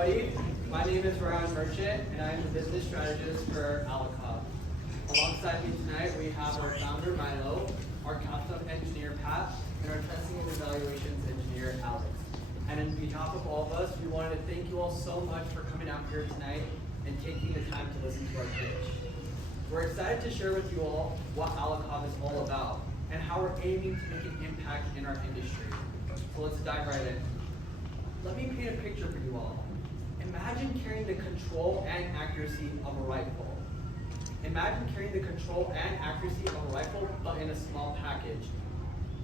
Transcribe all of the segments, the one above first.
everybody. My name is Ryan Merchant, and I am the business strategist for Allocov. Alongside me tonight, we have our founder, Milo, our custom engineer, Pat, and our testing and evaluations engineer, Alex. And on behalf of all of us, we wanted to thank you all so much for coming out here tonight and taking the time to listen to our pitch. We're excited to share with you all what Allocov is all about and how we're aiming to make an impact in our industry. So let's dive right in. Let me paint a picture for you all. Imagine carrying the control and accuracy of a rifle. Imagine carrying the control and accuracy of a rifle, but in a small package.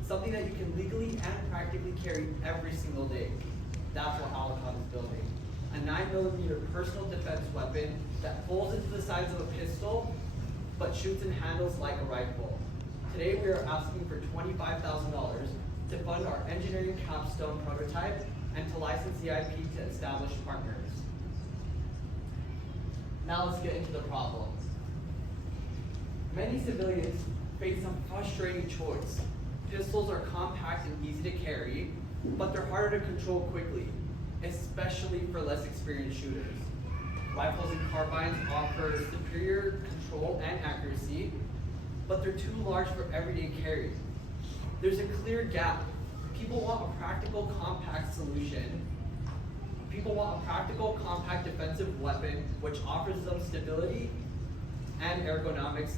Something that you can legally and practically carry every single day. That's what Allocov is building. A 9mm personal defense weapon that folds into the size of a pistol, but shoots and handles like a rifle. Today we are asking for $25,000 to fund our engineering capstone prototype and to license the IP to established partners. Now let's get into the problem. Many civilians face some frustrating choice. Pistols are compact and easy to carry, but they're harder to control quickly, especially for less experienced shooters. Rifles and carbines offer superior control and accuracy, but they're too large for everyday carry. There's a clear gap. People want a practical, compact solution. People want a practical, compact defensive weapon which offers them stability and the ergonomics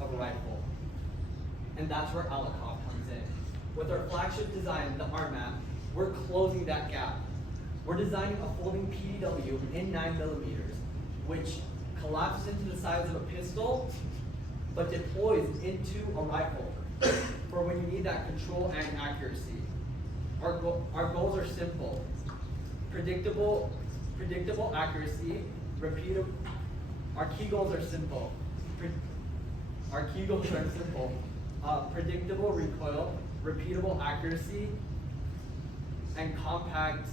of a rifle. And that's where Allocov comes in. With our flagship design, the RMAP, we're closing that gap. We're designing a folding PDW in 9mm, which collapses into the size of a pistol, but deploys into a rifle for when you need that control and accuracy. Our goals are simple. Predictable accuracy, repeatable. Our key goals are simple. Predictable recoil, repeatable accuracy, and compact.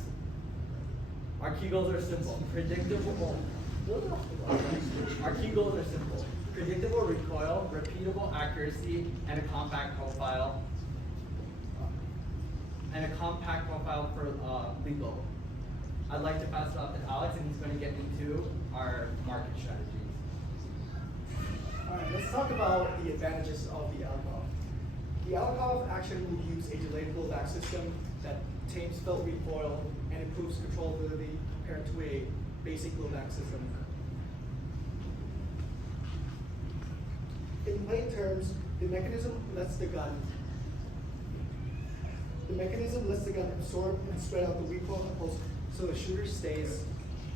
Our key goals are simple. Our key goals are simple. Predictable recoil, repeatable accuracy, and a compact profile. For legal. I'd like to pass it off to Alex, and he's going to get into our market strategies. All right, let's talk about the advantages of the Allocov. The Allocov actually will use a delayed blowback system that tames felt recoil and improves controllability compared to a basic blowback system. In plain terms, the mechanism lets the gun absorb and spread out the recoil impulse so the shooter stays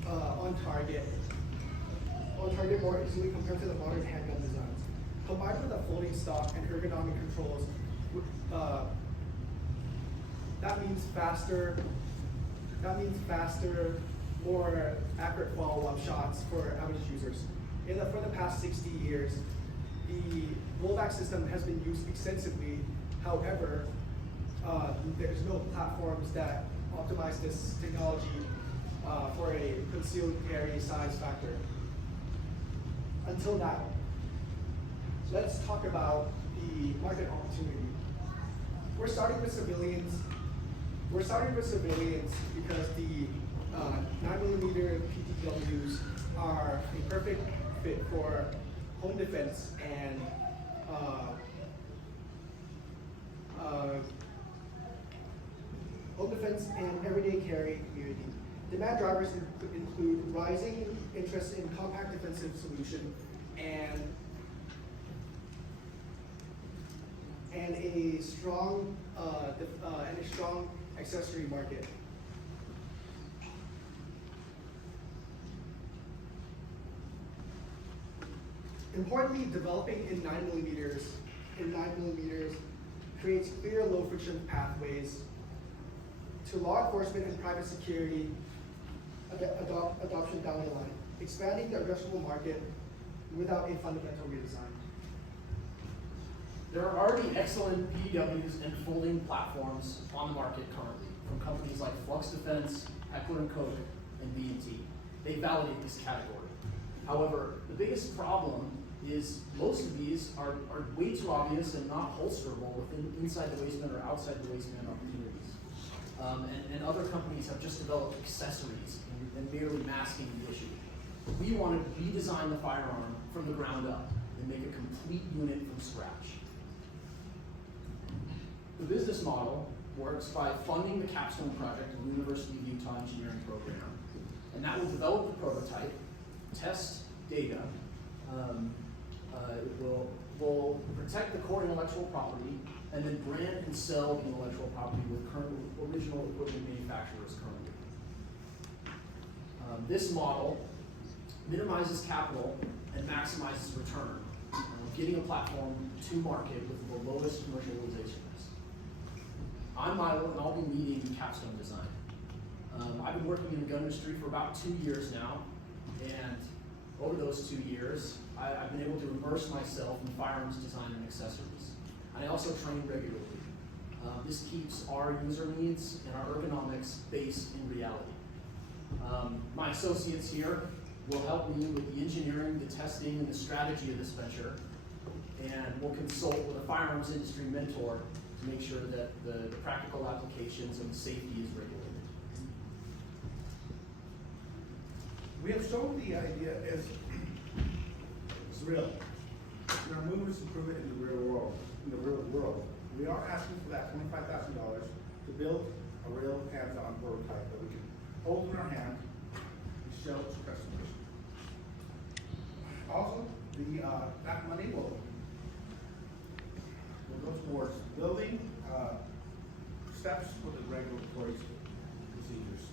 on target more easily compared to the modern handgun designs. Combined with a folding stock and ergonomic controls, that means faster, more accurate follow-up shots for average users. For the past 60 years, the blowback system has been used extensively. However, there's no platforms that optimize this technology for a concealed carry size factor. Until now. Let's talk about the market opportunity. We're starting with civilians because the 9mm PDWs are a perfect fit for home defense and everyday carry community. Demand drivers include rising interest in compact defensive solution and a strong accessory market. Importantly, developing in 9mm creates clear low friction pathways to law enforcement and private security adoption down the line, expanding the addressable market without a fundamental redesign. There are already excellent PDWs and folding platforms on the market currently from companies like Flux Defense, Heckler & Koch, and B&T. They validate this category. However, the biggest problem is most of these are way too obvious and not holsterable inside the waistband or outside the waistband opportunities. and other companies have just developed accessories and merely masking the issue. We want to redesign the firearm from the ground up and make a complete unit from scratch. The business model works by funding the capstone project of the University of Utah engineering program, and that will develop the prototype, test data, it will protect the core intellectual property, and then brand and sell the intellectual property with current original equipment manufacturers currently. This model minimizes capital and maximizes return, getting a platform to market with the lowest commercialization risk. I'm Milo, and I'll be leading capstone design. I've been working in the gun industry for about 2 years now, and over those 2 years, I've been able to immerse myself in firearms design and accessories. And I also train regularly. This keeps our user needs and our ergonomics based in reality. My associates here will help me with the engineering, the testing, and the strategy of this venture, and we'll consult with a firearms industry mentor to make sure that the practical applications and safety is regulated. We have shown the idea is real. We are moving to prove it in the real world. We are asking for that $25,000 to build a real hands-on prototype that we can hold in our hand and show to customers. Also, that money will go towards building steps for the regulatory procedures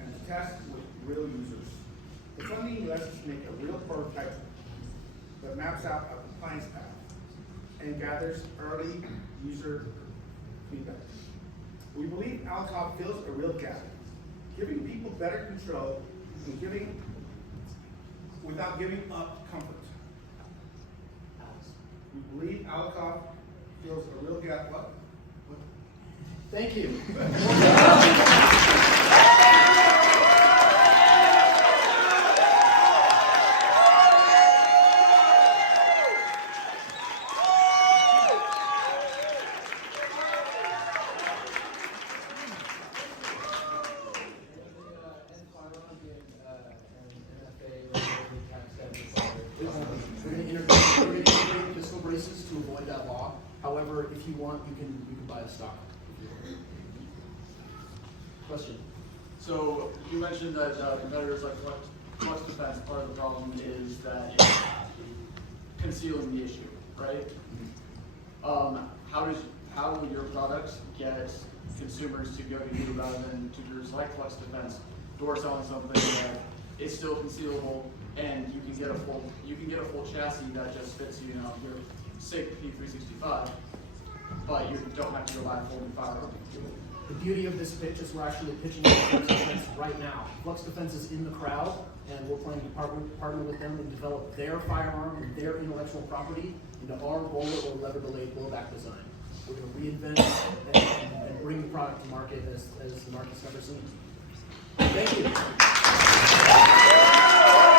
and to test with real users. The funding lets us make a real prototype that maps out a compliance path and gathers early user feedback. We believe Allocov fills a real gap, giving people better control and without giving up comfort. We believe Allocov fills a real gap. What? Thank you. We're going to integrate pistol braces to avoid that law. However, if you want, you can buy a stock. Question? So you mentioned that competitors like Flux Defense, part of the problem is that it's concealing the issue, right? How will your product get consumers to go to you rather than to groups like Flux Defense, who are selling something that is still concealable, and you can get a full chassis that just fits your SIG P365, but you don't have to go buy a folding firearm. The beauty of this pitch is we're actually pitching to Flux Defense right now. Flux Defense is in the crowd, and we're planning to partner with them and develop their firearm and their intellectual property into our roller or lever delayed blowback design. We're going to reinvent and bring the product to market as the market's never seen. Thank you.